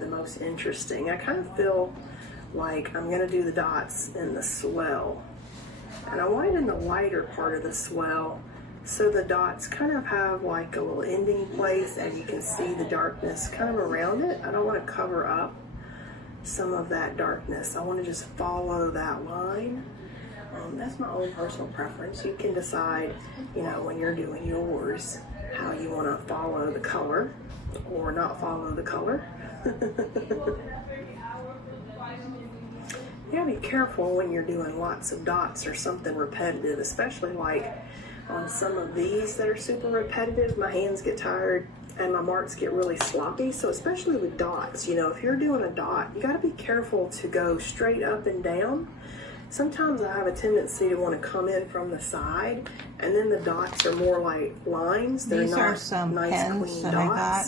the most interesting. I kind of feel like I'm gonna do the dots in the swell, and I want it in the lighter part of the swell, so the dots kind of have like a little ending place and you can see the darkness kind of around it. I don't want to cover up some of that darkness. I want to just follow that line. That's my own personal preference. You can decide, you know, when you're doing yours, how you want to follow the color or not follow the color. You gotta be careful when you're doing lots of dots or something repetitive, especially like on some of these that are super repetitive. My hands get tired and my marks get really sloppy. So especially with dots, you know, if you're doing a dot, you gotta be careful to go straight up and down. Sometimes I have a tendency to want to come in from the side, and then the dots are more like lines. They're These not are some nice, pens clean that dots. I got.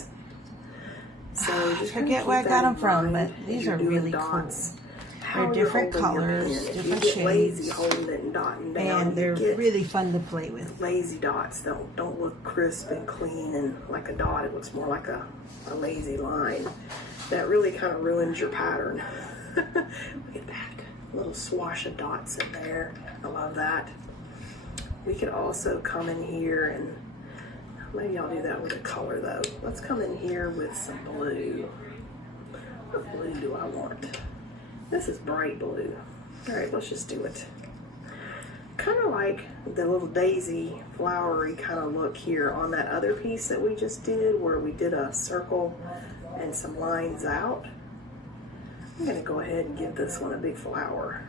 So just forget where I got them from, but these are really cool. They're different colors, different shades, holding it and dotting down, and they're really fun to play with. Lazy dots don't look crisp and clean and like a dot. It looks more like a lazy line. That really kind of ruins your pattern. Look at that. Little swash of dots in there. I love that. We could also come in here and maybe I'll do that with a color though. Let's come in here with some blue. What blue do I want? This is bright blue. All right, let's just do it. Kind of like the little daisy flowery kind of look here on that other piece that we just did where we did a circle and some lines out. I'm gonna go ahead and give this one a big flower.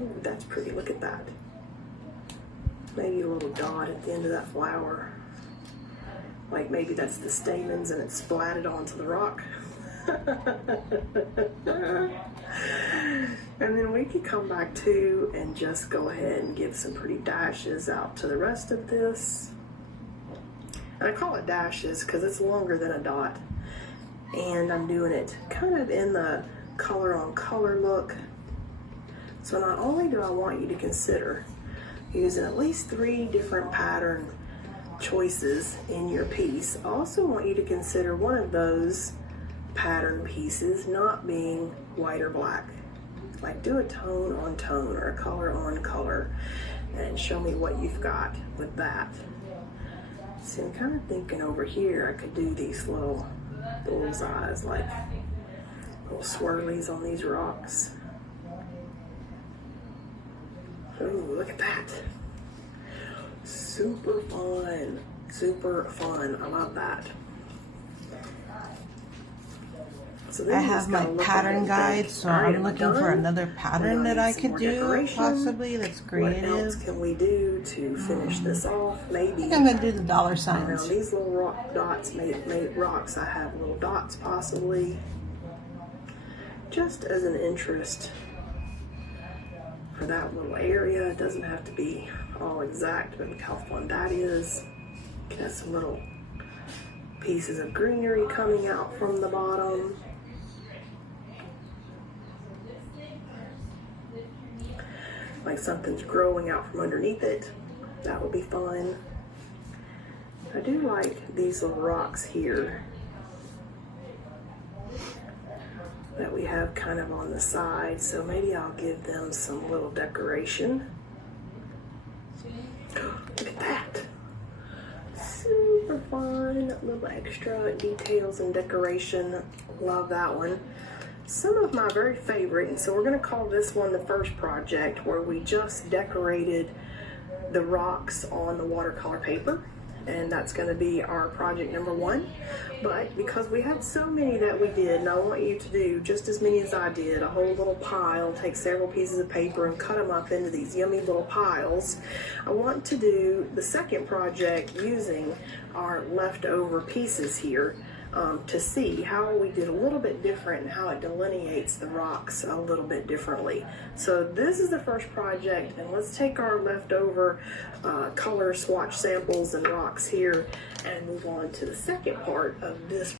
Ooh, that's pretty, look at that. Maybe a little dot at the end of that flower. Like maybe that's the stamens and it's splatted onto the rock. And then we could come back to and just go ahead and give some pretty dashes out to the rest of this. And I call it dashes because it's longer than a dot. And I'm doing it kind of in the color on color look. So not only do I want you to consider using at least 3 different pattern choices in your piece, I also want you to consider one of those pattern pieces not being white or black. Like do a tone on tone or a color on color and show me what you've got with that. See, I'm kind of thinking over here I could do these little bullseyes, like little swirlies on these rocks. Ooh, look at that. Super fun. Super fun. I love that. So I have my pattern guide, so I'm looking for another pattern that I could do, possibly, that's creative. What else can we do to finish this off? Maybe. I think I'm going to do the dollar signs. Now, these little rock dots made rocks. I have little dots, possibly, just as an interest for that little area. It doesn't have to be all exact, but look how fun that is. You can have some little pieces of greenery coming out from the bottom. Like something's growing out from underneath it. That would be fun. I do like these little rocks here that we have kind of on the side, so maybe I'll give them some little decoration. Look at that. Super fun. Little extra details and decoration. Love that one. Some of my very favorite, and so we're going to call this one the first project, where we just decorated the rocks on the watercolor paper, and that's going to be our project number 1. But because we had so many that we did, and I want you to do just as many as I did, a whole little pile, take several pieces of paper and cut them up into these yummy little piles, I want to do the second project using our leftover pieces here. To see how we did a little bit different and how it delineates the rocks a little bit differently. So this is the first project, and let's take our leftover color swatch samples and rocks here and move on to the second part of this